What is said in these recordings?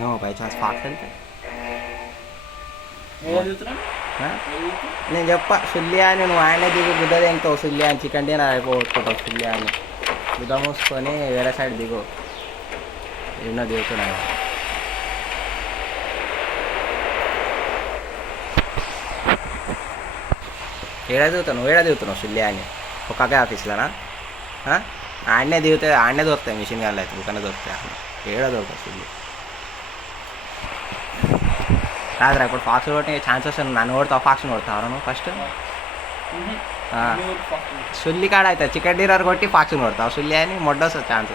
ఏమో by chance pox వెళ్తే నేను చెప్పా సుల్లి అని నువ్వు ఆయనే దిగు గుద్ద తింటావు సుల్లి అని చికెన్ డిన్నర్ అయిపోగొట్టుకుంటావు సుల్లి అని గుద్ద మూసుకొని వేరే సైడ్ దిగు ఎన్నో దిగుతున్నాను ఏడా దిగుతున్నావు సుల్లి అని ఒక్కే ఆఫీస్లోనా ఆడనే దొరుకుతాయి మిషన్ గాన్లు అయితే ఇంకనే దొరుకుతాయి ఏడా దొరుకుతాయి సుల్లి రాదురా ఇప్పుడు ఫాక్స్ కొట్టి ఛాన్సెస్ నన్ను కొడతావు ఫాక్స్ని కొడతావు నువ్వు ఫస్ట్ సుల్లి కాడ అవుతుంది చికెన్ డిన్నర్ కొట్టి ఫాక్స్ని కొడతావు సుల్లి అని మొడ్డొస్తుంది ఛాన్స్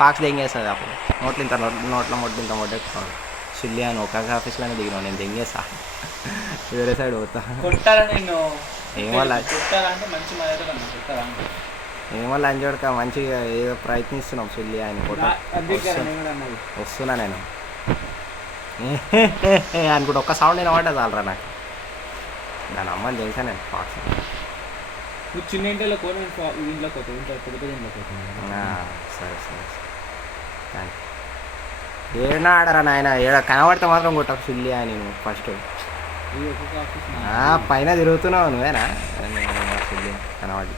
ఫాక్స్ దెంగేస్తుంది అప్పుడు నోట్లో మొడ్డెక్కుతాడు సుల్లి అని ఒక ఆఫీస్లోనే దిగినావు నేను దెంగేస్తా వేరే సైడ్ పోతా ఏమో లంచోడక మంచిగా ఏదో ప్రయత్నిస్తున్నాం సుల్లి అని వస్తున్నా నేను అనుకుంటే ఒక్క సౌండ్ వినమాట చాలరా నాకు దాని అమ్మని తెలుసా నేను ఫాక్స్ చిన్న ఇంట్లో సరే థ్యాంక్ ఏడా ఆడరా నాయన ఏడ కనబడితే మాత్రం కొట్టకు సుల్లి అని నువ్వు ఫస్ట్ పైన తిరుగుతున్నావు నువ్వేనా సుల్లి కనబడి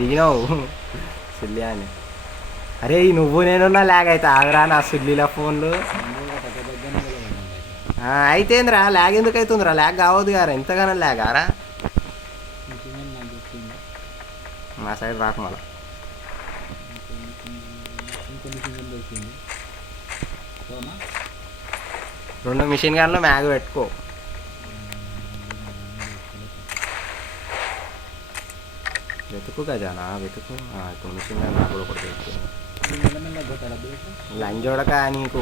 దిగినావు సుల్లి అని అరే నువ్వు నేనున్నా ల్యాగ్ అయితే ఆగరా నా సుల్లిలో ఫోన్లు అయితేందిరా ల్యాగ్ ఎందుకు అవుతుందిరా ల్యాగ్ కావద్దు గారా ఎంతగానో ల్యాగ్ ఆరా మా సైడ్ రాకు మళ్ళా 2 మిషన్ గన్లు మ్యాగ్ పెట్టుకో వెతుకు గజానా వెతుకు ఇప్పుడు మిషన్ గన్ కూడా ఒకటి పెట్టుకో లంజోడక నీకు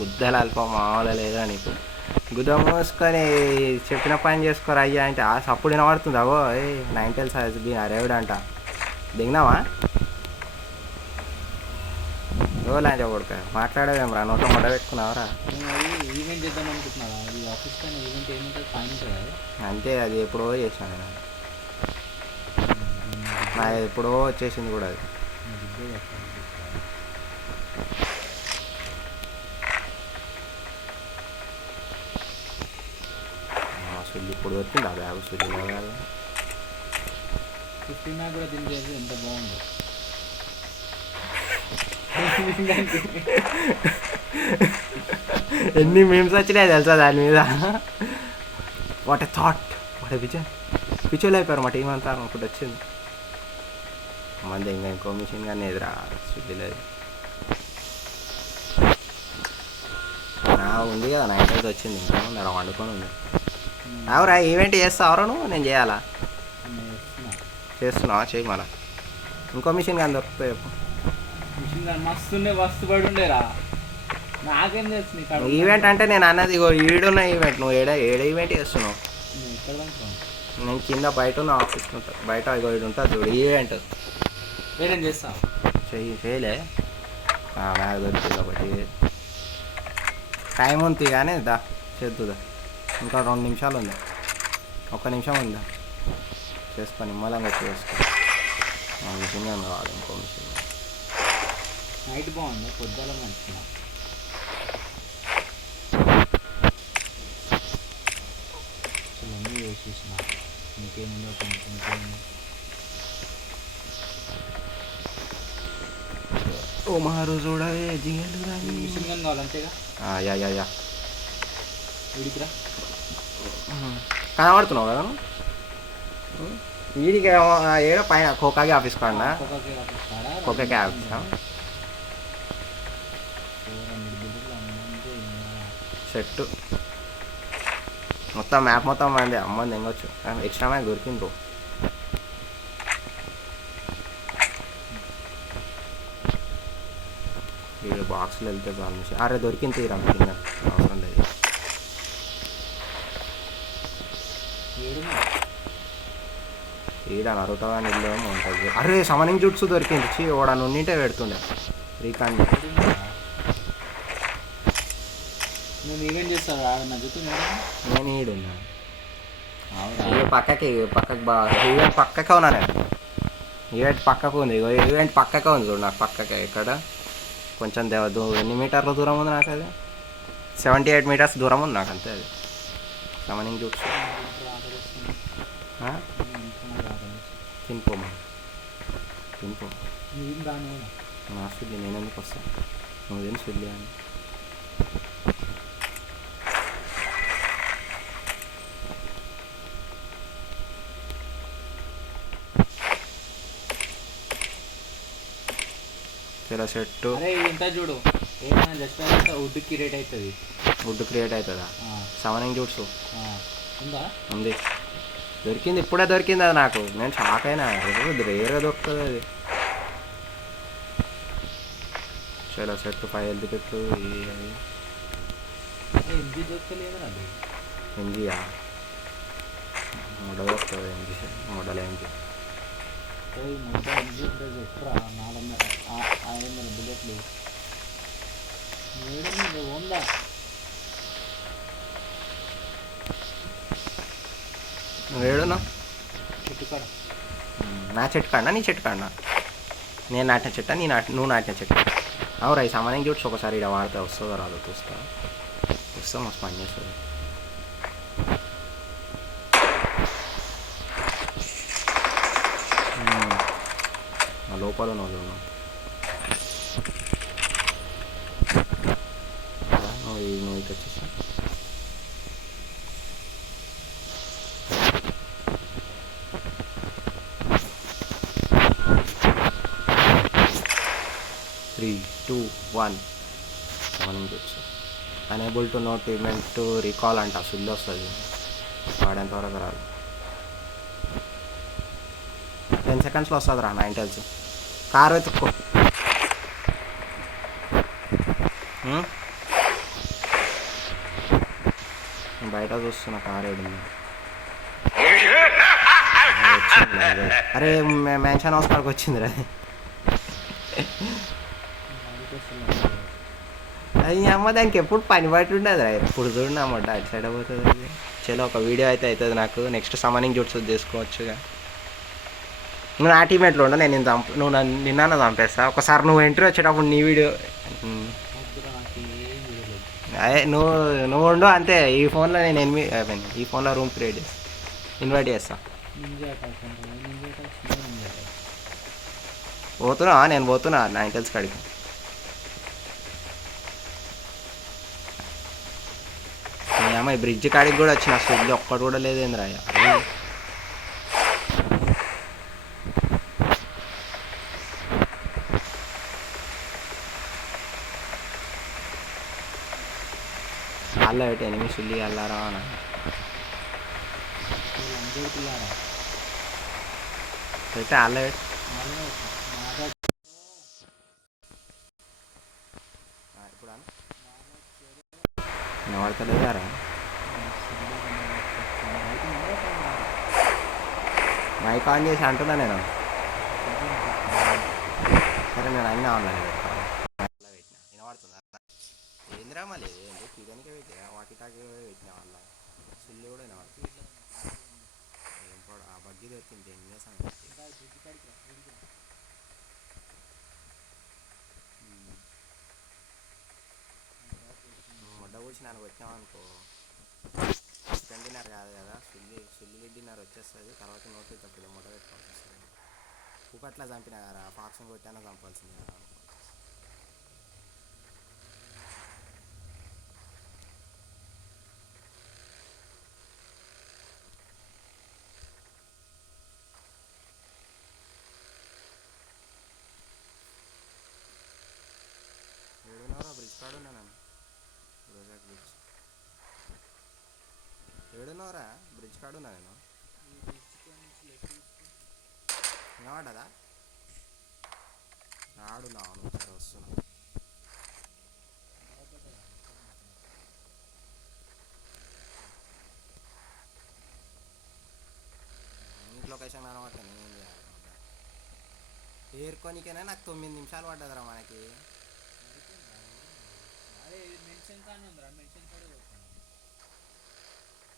గుద్దలు అల్ప మామూలు లేదా నీకు గుద్ద మోసుకొని చెప్పిన పని చేసుకోరా అయ్యా అంటే ఆ సప్పుడు వినబడుతుంది అవో 9 సైజ్ అరేవిడ అంట దిగినావా ఓ లంజ కొడుక మాట్లాడేదేం రా నోట్లో మొడ పెట్టుకున్నావరా అంతే అది ఎప్పుడో చేశాను నేను నా ఎప్పుడో వచ్చేసింది కూడా అది సుల్లి ఇప్పుడు వచ్చింది ఆ బ్యాగ్ సుల్లి బ్యాగ్ 50 మ్యాగ్ కూడా తిరిగేది ఎంత బాగుంది ఎన్ని మేమ్స్ వచ్చినాయి తెలుసా దాని మీద what a thought what a vision పిచ్చోళ్ళు అయిపోయారు మా టీం అంతా ఒకటి వచ్చింది మంది ఇంకా ఇంకో మిషన్ కానీ ఎదురా సుల్లిలేదు ఉంది కదా 9 వచ్చింది ఇంకా ఉంది అలా వండుకొని ఉంది అవురా ఈవెంట్ చేస్తావరా నువ్వు నేను చేయాలా చేస్తున్నావా చేయి మళ్ళా ఇంకో మిషన్ కానీ దొరుకుతాయి మిషన్ గన్ మస్తుండే వస్తు పడి ఉండేరా నాకేం తెలుసు ఈవెంట్ అంటే నేను అన్నది ఈడున్న ఈవెంట్ నువ్వు ఏడ ఈవెంట్ చేస్తున్నావు నేను కింద బయట ఉన్న ఆఫీస్ ఉంటా బయట ఇటు ఉంటుంది చూడు ఈవెంట్ వేరేం చేస్తా చేయలే మ్యాగ్ దొరికింది ఒకటి టైం ఉంది కానీ దా చేద్దుదా ఇంకా 2 నిమిషాలు ఉంది 1 నిమిషం ఉందా చేసుకొని నిమ్మలంగా చేసుకో మిషన్ కానీ కావాలి ఇంకో మిషన్ నైట్ బాగుంది పొద్దుల మంచిగా అసలు అన్నీ వేసేసిన ఇంకేముందో ఇంకేముంది ఓ మారు చూడవే జింగలు మిషన్ గన్ కావాలంతేగా యా వీడికిరా కనబడుతున్నావు కదా వీడికి ఏడో పైన కోకాకి ఆఫీస్ కాడా కోకాకి ఆఫీస్ సెట్ మొత్తం మ్యాప్ మొత్తం అండి అమ్మంది ఎంగొచ్చు ఎక్స్ట్రా మ్యాప్ దొరికింది బ్రో వీడు బాక్స్లో వెళ్తే చాలు అరే దొరికింది తీరా మిషన్ అవసరం లేదు ఈడ నరుటగా నిల్లేమో ఉంటుంది అరే సమనింగ్ జుట్స్ దొరికింది ఓడా నుండింటే పెడుతుండే రీకాండ్ నేను ఈవెంట్ చేస్తాను నేను ఈడున్నా పక్కకి ఈవెంట్ పక్కకే ఉన్నా నేను ఈవెంట్ పక్కకు ఉంది ఈవెంట్ పక్కకే ఉంది చూడు నాకు పక్కకే ఇక్కడ కొంచెం ఎన్ని మీటర్ల దూరం ఉంది నాకు అది 78 మీటర్స్ దూరం ఉంది నాకు అంతే అది సమనింగ్ జూట్స్ తినిపోమా తినిపో నా సుల్లి నేను ఎందుకు వస్తాను నువ్వు ఏం సుల్లి అని చలో సెట్టు అరే ఇంత చూడు ఏమైనా జస్ట్ అయితే వుడ్ క్రియేట్ అవుతుంది వుడ్ క్రియేట్ అవుతుందా సమనింగ్ జూట్స్ ఉందా ఉంది దొరికింది ఇప్పుడే దొరికింది అది నాకు నేను షాక్ అయినా రేర్గా దొరుకుతుంది అది చలో సెట్ 5 హెల్త్ కిట్లు ఎంజీ దొరకలేదు అది ఎంజియా మోడల్ వస్తుంది ఎంజీ మోడల్ ఎంజీ మొత్తం ఎంజీ ఉంటుంది ఎట్రా 500 బుల్లెట్లు ఉందా నువ్వు ఏడునా చెట్టు కాడ నా చెట్టు కాడినా నీ చెట్టు కాడినా నేను నాటిన చెట్ట నువ్వు నాటిన చెట్టు అవురా ఈ సామాన్యం చూసి ఒకసారి ఇలా వాడితే వస్తుందో రాదో చూస్తా వస్తా మస్తు పని చేస్తుంది లోపల నువ్వు నువ్వు ఇటు వచ్చేసా 3, 2, 1 మార్నింగ్ చూసి unable to note event to recall అంట సుల్లి వస్తుంది వాడేంత వరకు రాదు 10 సెకండ్స్లో వస్తుంది రా 9 టెల్స్ కారు వెతుక్కో బయట చూస్తున్న కారు ఏడుంది అరే మ్యాన్షన్ హౌస్ కాడికి వచ్చింది రా అది అమ్మ దానికి ఎప్పుడు పని బట్టి ఉండదు రా ఎప్పుడు చూడనమాట అటు సైడ్ పోతుంది అది చలో ఒక వీడియో అయితే అవుతుంది నాకు నెక్స్ట్ సమనింగ్ జూట్స్ చేసుకోవచ్చుగా నువ్వు నా టీమేట్లో ఉండు నేను నువ్వు నిన్న చంపేస్తా ఒకసారి నువ్వు ఎంట్రీ వచ్చేటప్పుడు నీ వీడియో అదే నువ్వు ఉండు అంతే ఈ ఫోన్లో నేను ఈ ఫోన్లో రూమ్ క్రియేట్ చేస్తా ఇన్వైట్ చేస్తా పోతున్నా నేను పోతున్నా 9 టెల్స్ కాడికి అమ్మాయి బ్రిడ్జ్ కాడికి కూడా వచ్చిన అసలు ఒక్కటి కూడా లేదేంద్రా అల్ల పెట్టి ఎనిమిది సుల్లి అల్లారా అని అయితే అల్ల పెట్టి ఇప్పుడు వినబడతలేదారా మైక్ ఆన్ చేసి అంటున్నా నేను సరే నేను అన్నీ ఆన్లైన్ పెడతాను వినబడుతుందా ఏందిరా మళ్ళీ ఏంటి తీయడానికే పెట్టా వాకి టాకి పెట్టినా వాళ్ళ సుల్లి కూడా వినబడుతుంది ఏం కూడా ఆ బగ్గి దొరికింది ఏం చేసాను మొడ్డ కూర్చి నాకు వచ్చాం అనుకో చికెన్ డిన్నర్ కాదు కదా సుల్లి డిన్నర్ వచ్చేస్తుంది తర్వాత నోట్లు తక్కువ మొట్ట పెట్టుకోవాల్సి వస్తుంది కుక్కట్లా చంపినా కదా ఫాక్షన్ కొట్టానో చంపాల్సింది కదా ఏడున్నారా బ్రిడ్జ్ కాడున్నా నేను రోజాక్ బ్రిడ్జ్ ఏడున్నారా బ్రిడ్జ్ కాడున్నా నేను వినవాడదా ఆడున్నాను సరే వస్తున్నా నీకు లొకేషన్ అనమాట నేనేం చేయాలి ఏరుకోనికైనా నాకు 9 నిమిషాలు పడ్డదిరా మనకి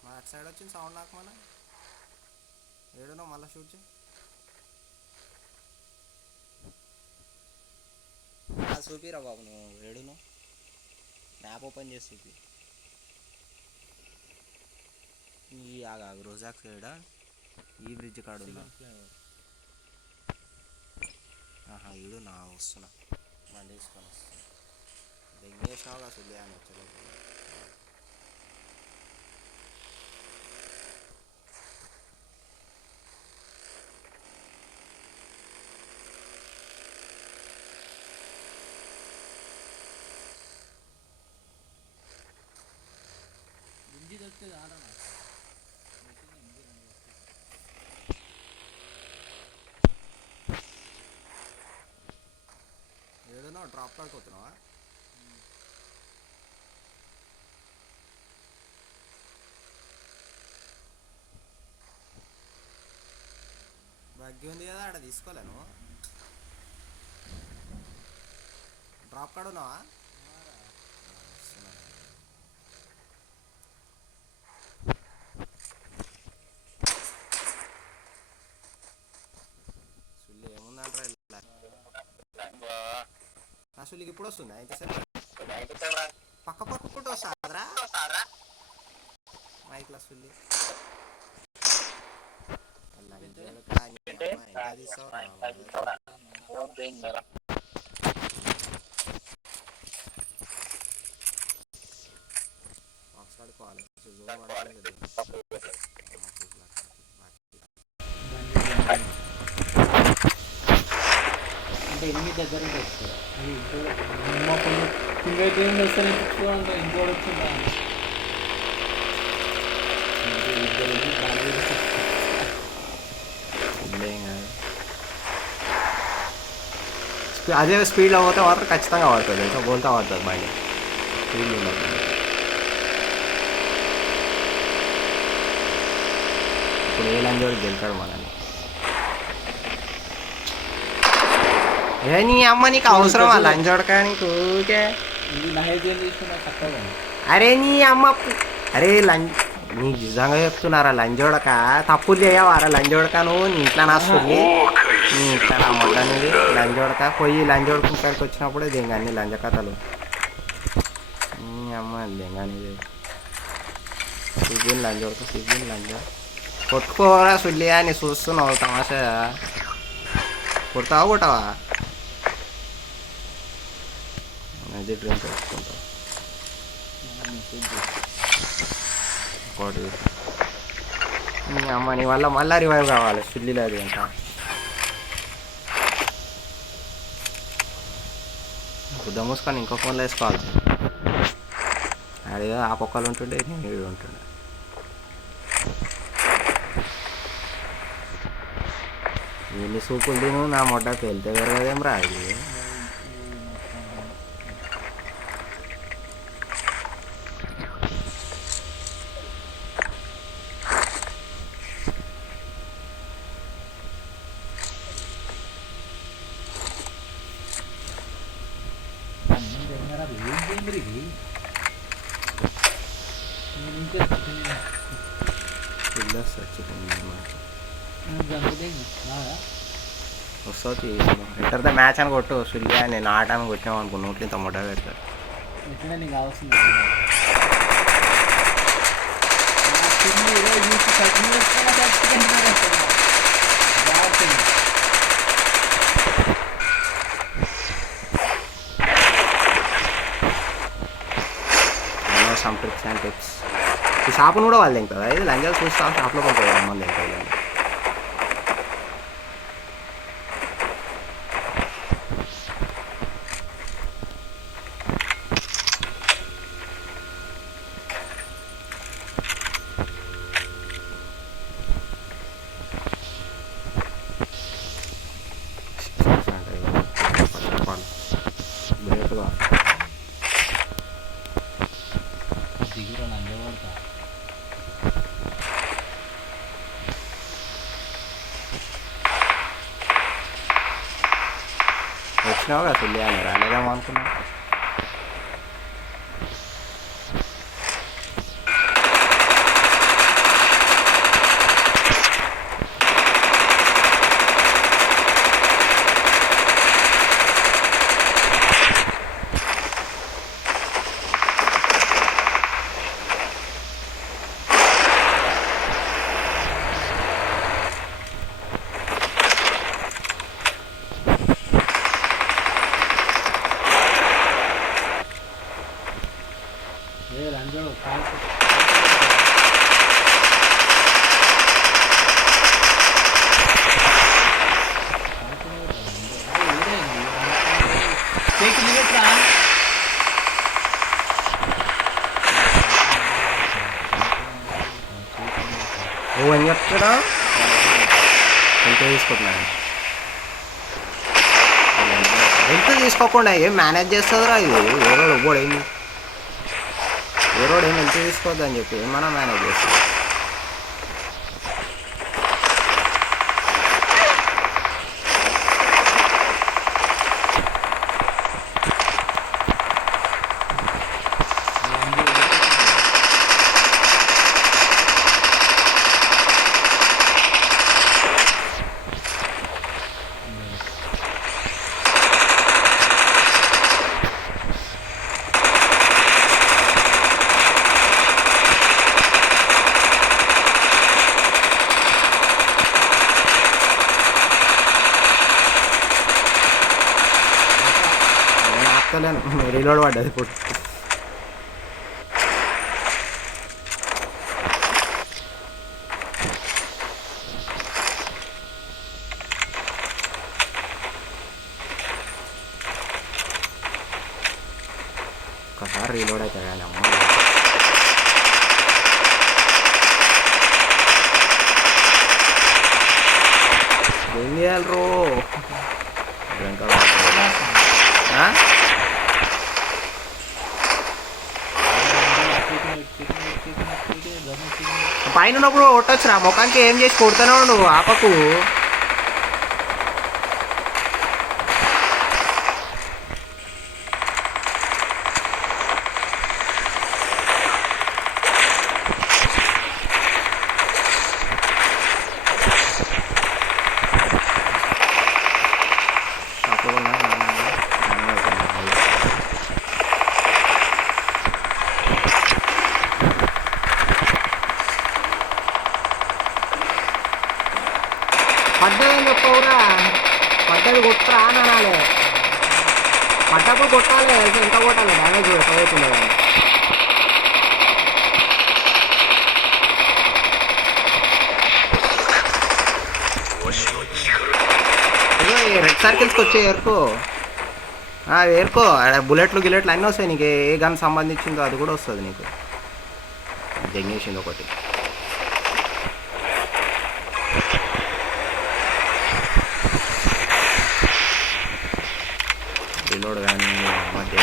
మన అటు సైడ్ వచ్చింది సౌండ్ నాకు మన ఏడునో మళ్ళీ షూట్ చేయి చూపిరా బాబు నువ్వు ఏడునో మ్యాప్ ఓపెన్ చేసి ఈ ఆగా రోజాక్ సైడ్ ఈ బ్రిడ్జ్ కాడు ఉన్నా. ఆహా ఈడు నా వస్తున్నా బండి తీసుకొని వస్తున్నా. దెంగేసావుగా సుల్లి అని వచ్చలేదు. గుంజి దొరికితే ఆడ ఏదైనా డ్రాప్ పడిపోతున్నావా? బగ్గి ఉంది కదా ఆడ తీసుకోలేను. డ్రాప్ కాడ ఉన్నావా? సుల్లి ఏముందంటారా నా సుల్లికి ఇప్పుడు వస్తుందా ఇంతసేపు? పక్క పక్కకుంటూ వస్తారా మైక్లా సుల్లి? ఎంత తీసుకో పడుకోవాలి. అంటే ఎనిమిది దగ్గర వస్తారు. అది ఇంకో కింద ట్రైన్ వస్తారు. చూడండి ఇంకోటి వచ్చిందా అదే స్పీడ్లో పోతే మాత్రం ఖచ్చితంగా పడుతుంది. ఇంకా బోల్తా పడుతుంది బండి స్పీడ్ ఉండదు. ఇప్పుడు ఏ లంజోడికి గెలుతాడు మనల్ని? ఏ నీ అమ్మ నీకు అవసరమా లంజోడకా నీకు? ఊరికే అరే నీ అమ్మ అరే నీకు నిజంగా చెప్తున్నారా లంజోడక? తప్పులు చేయవారా లంజోడక? నువ్వు నీ ఇంట్లో నాస్తుంది నీ ఇంట్లో నా మొట్టనిది లంజోడక. పోయి లంజోడకు ఇక్కడికి వచ్చినప్పుడే దెంగాని లంజ కథలు. నీ అమ్మ దెంగానిది సిగ్గిన్ లంజోడక సిగ్గిన్ లంజ. కొట్టుకోరా సుల్లి అని చూస్తున్నావు తమాషా. కొడతావా కొట్టావా? అది డ్రింక్ వేసుకుంటావు ఇంకోటి. నీ అమ్మ నీ వల్ల మళ్ళీ రివైవ్ కావాలి సుల్లిలో. అది అంట బుద్ధ మూసుకొని ఇంకో ఫోన్లో వేసుకోవాలి. అదే ఆ పక్కలు ఉంటుండే నేను వీడు ఉంటుండే. ఎన్ని సూపులు తిను నా మొట్ట పేలితే వేరే కదేం రా ఇది. వస్తుంది ఎంటర్ ద మ్యాచ్ అని కొట్టు సుల్లి అని. నేను ఆటానికి కొట్టినాం అనుకో నోట్లు ఇంత మొట్ట పెడతారు. Some tricks and tips. ఈ షాపును కూడా వాళ్ళు తింటారు. ఇది లంజాలు చూస్తా షాప్లో కొంచెం అమ్మని తింటారు. వచ్చినావు కదా సుల్లి అని రాలేదేమో అనుకున్నా. ఏ రంజోడు కాల్ నువ్వు ఏం చెప్తున్నా ఎంత తీసుకుంటున్నాను ఎంత తీసుకోకుండా ఏం మేనేజ్ చేస్తుందిరా ఇది వేరేవాడు ఇవ్వడేంది వేరేవాడు ఏమి ఎంత తీసుకోవద్దు అని చెప్పి ఏమన్నా మేనేజ్ చేస్తుంది రీలోడ్ పడ్డది ఇప్పుడు ఒకసారి రీలోడ్ అవుతుంది కానీ అమ్మ ఏం చేయాలి రో పైన ఉన్నప్పుడు కొట్టొచ్చురా ముఖానికి ఏం చేసి కొడుతూనే ఉండు ఆపకు పడ్డదని చెప్పవురా పడ్డది కొట్టరా అని అనాలి పడ్డప్పుడు కొట్టాలి ఎంత కొట్టాలి డ్యామేజ్ అవుతుంది కానీ రెడ్ సర్కిల్స్కి వచ్చే ఏరుకో ఏరుకో బుల్లెట్లు గిల్లెట్లు అన్నీ వస్తాయి నీకు ఏ గన్ సంబంధించిందో అది కూడా వస్తుంది నీకు జంగేసింది ఒకటి రీలోడ్ కానీ మధ్య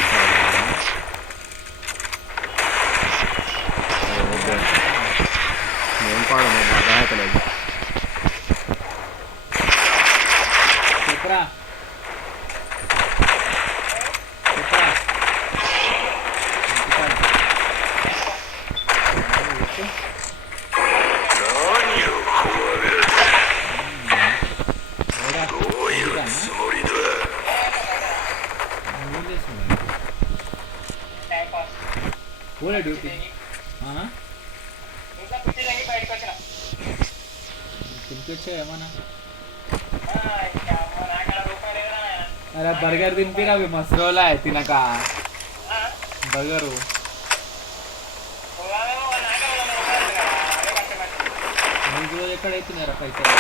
ఏం పాడు అర్థమవుతలేదు చెప్పరా పూలే డ్యూటీ తినిపించా ఏమన్నా అరే బర్గర్ తినిపిరా అవి మస్తు రోజులా తినక బర్గరు నీకు రోజు ఎక్కడ అవుతున్నారా పైసలు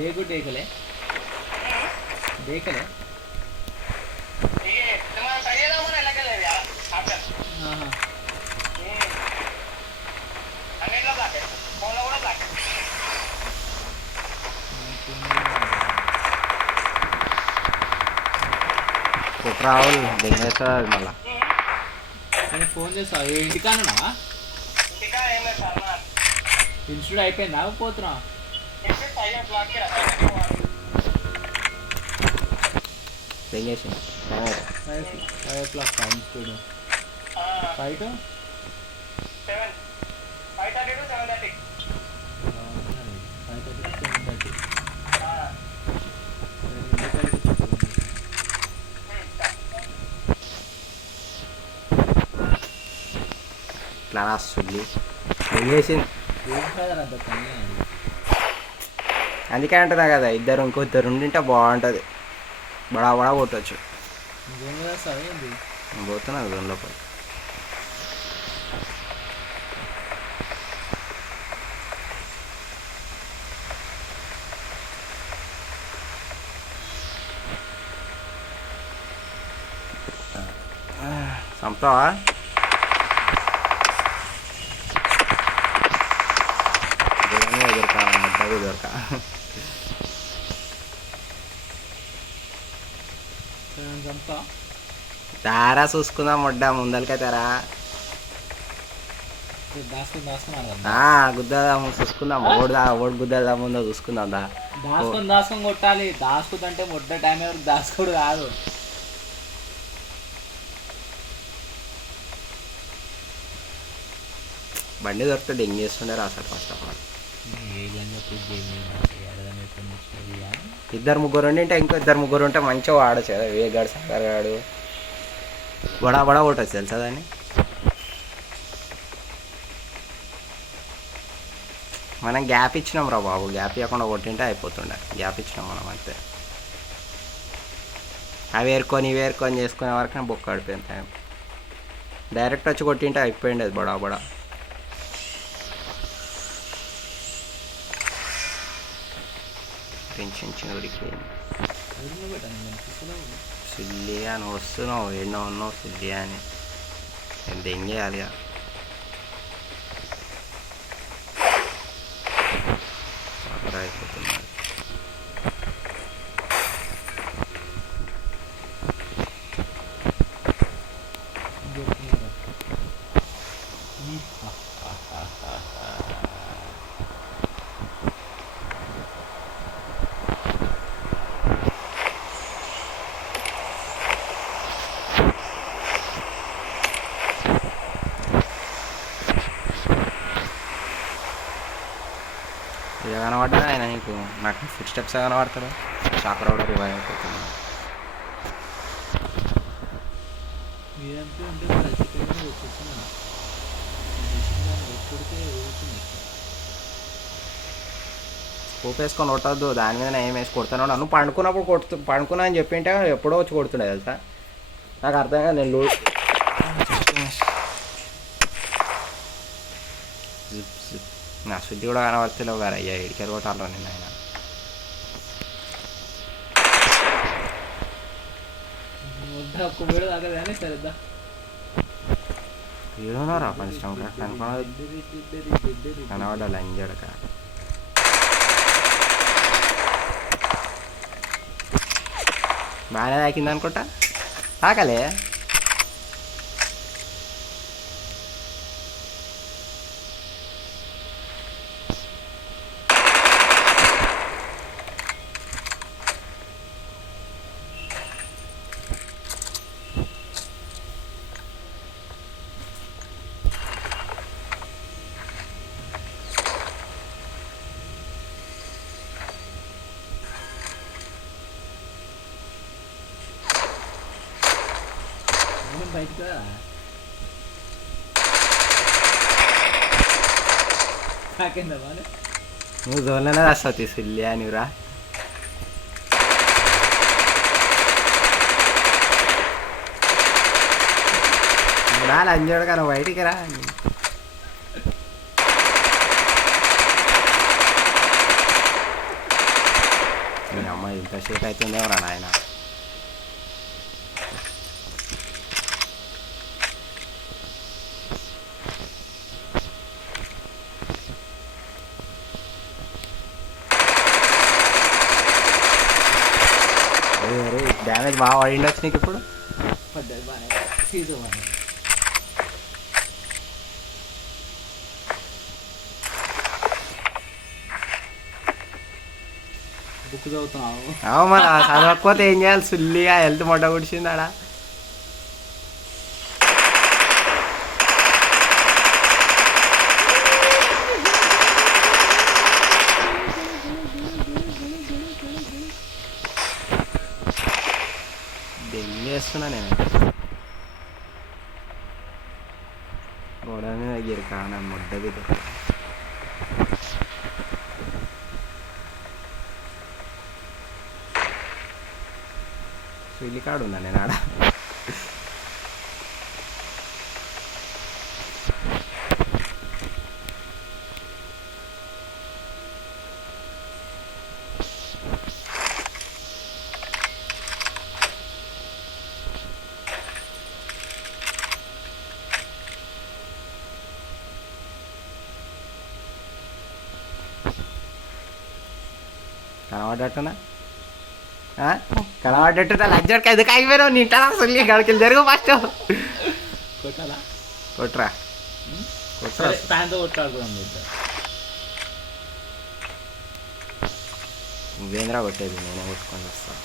देखो देख ले हाँ हाँ రాహుల్ దెంగేస్తుంది అది మళ్ళా. నేను ఫోన్ చేస్తా ఇంటికానున్నావా? ఇన్స్టిట్యూట్ అయిపోయిందా పోతున్నా? దెంగేసి five o'clock institute 5 to 5:30 to 7:30. ఇట్లా రాస్తుంది దెంగేసింది. అందుకే అంటున్నా కదా, ఇంకో ఇద్దరు ఉండింటే బాగుంటుంది, బడా బడా కొట్టచ్చు. పోతున్నా జోన్ లోపల. చంపుతావా? దొరక తారా చూసుకుందాం మొడ్డ ముందరికైతారా గుద్దాము చూసుకుందాం. ఓడి గుద్దా ముందో చూసుకుందాం. దాసుకొని కొట్టాలి. దాసుకుందంటే మొడ్డ టైం ఎవరికి దాసుకోడు కాదు. బండి దొరికితే డెంగ్ చేస్తుండే రాసాడు ఫస్ట్ ఆఫ్ ఆల్. ఇద్దరు ముగ్గురు ఉండింటే ఇంకో ఇద్దరు ముగ్గురు ఉంటే మంచిగా వాడచ్చు కదా. వేగాడు సాగర్ గాడు బడా బడా కొట్టచ్చు తెలుసా దాన్ని. మనం గ్యాప్ ఇచ్చినాం రా బాబు, గ్యాప్ ఇవ్వకుండా కొట్టింటే అయిపోతుండే. గ్యాప్ ఇచ్చినాం మనం అంతే. అవి ఏరుకొని చేసుకునే వరకు బొక్క ఆడిపోయింది టైం. డైరెక్ట్ వచ్చి కొట్టింటే అయిపోయింది అది బడా బడా. టెన్షన్ ఉడికిపోయింది. సిల్లి అని వస్తున్నావు, ఎన్నో ఉన్నావు సిల్లి అని. నేను దెంగేయాలి. అయిపోతున్నాడు. ఇక కనబడ్డా ఆయన నీకు, నాకు ఫుడ్ స్టెప్స్ కనబడతాడు. షాక్ రౌడర్ రివైవ్ అయిపోతుంది. స్కోప్ వేసుకొని కొట్టద్దు, దాని మీద ఏం వేసి కొడుతున్నాడు. నువ్వు పండుకున్నప్పుడు పండుకున్నా అని చెప్పింటే ఎప్పుడో వచ్చి కొడుతుండే తెలుసా. నాకు అర్థం కాదు. నేను నా శుద్ధి కూడా కనబడతలేవు గారు. అయ్యా ఇడికెళ్ళి కొట్టాలో నేను ఆయన. ఏడున్నారా కొంచెం కనబడ లంజడక. బాగానే తాకింది అనుకుంటా. తాకలే బయటకు నువ్వు జోన్లోనే వస్తావు తీసుకెళ్ళి నువ్వురా. రాలి అంజోడు కానీ బయటికి రా. మీ అమ్మాయి ఇంత షేక్ అవుతుందేమో రా నాయన. డ్యామేజ్ బాగా పడిండొచ్చు నీకు ఇప్పుడు. పడ్డది బాగానే సీజు బాగానే. బుక్ చదువుతున్నావు. అవు మన చదవకపోతే ఏం చేయాలి, సుల్లిగా హెల్త్ మొట్ట కుడిచింది ఆడ. దెంగేస్తున్నా నేను గోడ మీద గిరికాన ముడ్డ బిడ్డ. సుల్లికాడు ఉన్నా నేను ఆడ. కనబడ్డట్టునా కనబడ్డట్టునా లంచోడికి ఎందుకు అయిపోయావు నీ ఇంటా సుల్లి గడికి జరుగు ఫస్ట్. కొట్టాలా? కొట్రా కొట్రా. ప్యాంతో కొట్లాడుకోవడం కొట్టా. నువ్వేంద్రా కొట్టేది, నేనే కొట్టుకొని వస్తాను.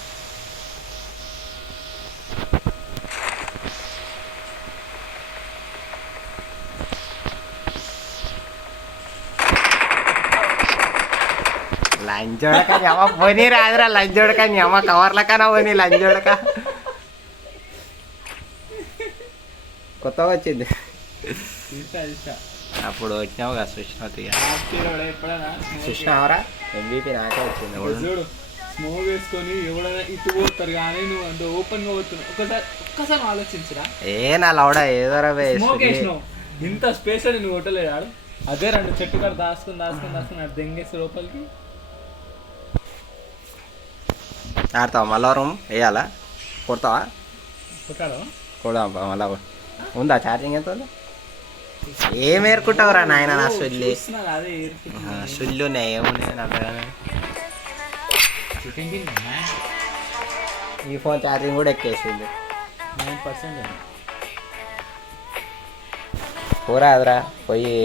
లంచోడక అమ్మ పోనీ రాదురా, లంచోడక నీ అమ్మ కవర్లకన్నా పోనీ లంచోడక. కొత్తగా వచ్చింది అప్పుడు వచ్చినావు కదా సుష్మతి. సుష్మావరా MVP నాకే వచ్చింది. చూడు స్మోక్ వేసుకొని ఎవడైనా ఇటు పోతారు కానీ నువ్వు అంటే ఓపెన్గా పోతున్నావు. ఒక్కసారి ఆలోచించరా. నా లౌడా ఏదోరా స్మోక్ వేసినావు, ఇంత స్పేస్ అని నువ్వు కొట్టలేడు. అదే రెండు చెట్టు కాడ దాచుకుని అది దెంగేసి లోపలికి ఆడతావా మళ్ళా రూమ్ వేయాలా, కొడతావా? కొట్టాడు కొడదాం మళ్ళా. ఉందా ఛార్జింగ్ ఎంత ఉంది? ఏం ఏరుకుంటావురా నాయన నా సొల్లి. అదే సొల్లునే ఏమున్నాయి నాకు. ఈ ఫోన్ ఛార్జింగ్ కూడా ఎక్కేసింది. 9%. పోరా అదరా పోయి